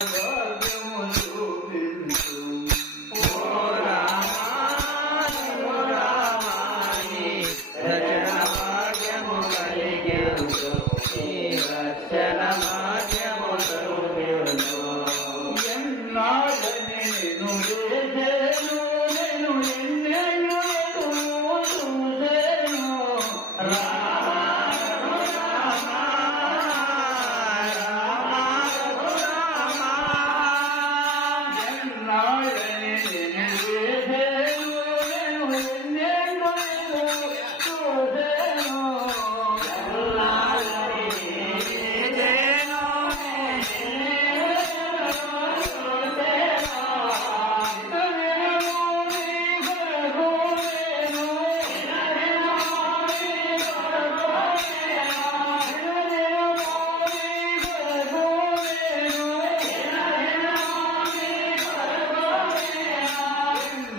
在台湾的台。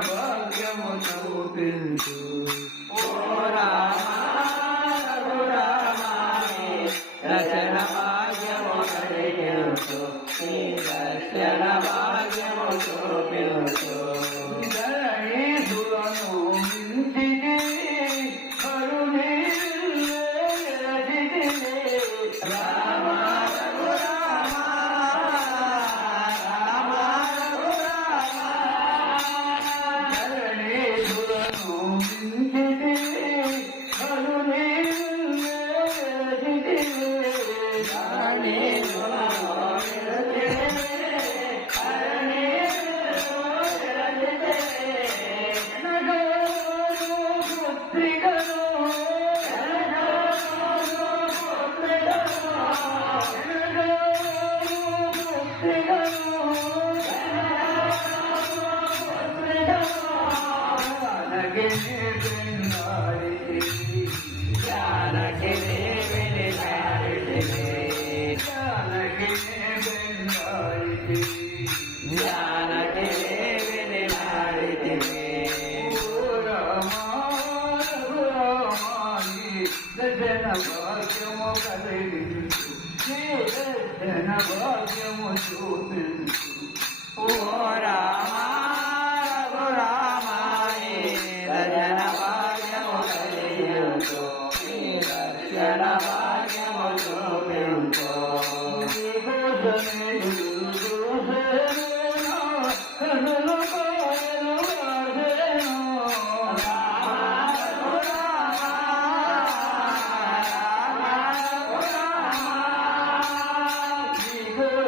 భాగ్యము చూపించు ఓ రామా దర్శన భాగ్యము కలిగించు నీ దర్శన భాగ్యము చూపించు ભાગ્યમાં કરી દીધું છે એના ભાગ્યમાં જોતું છું ઓ રામા.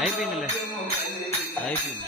అయిపోయిందిలే. అయిపోయింది.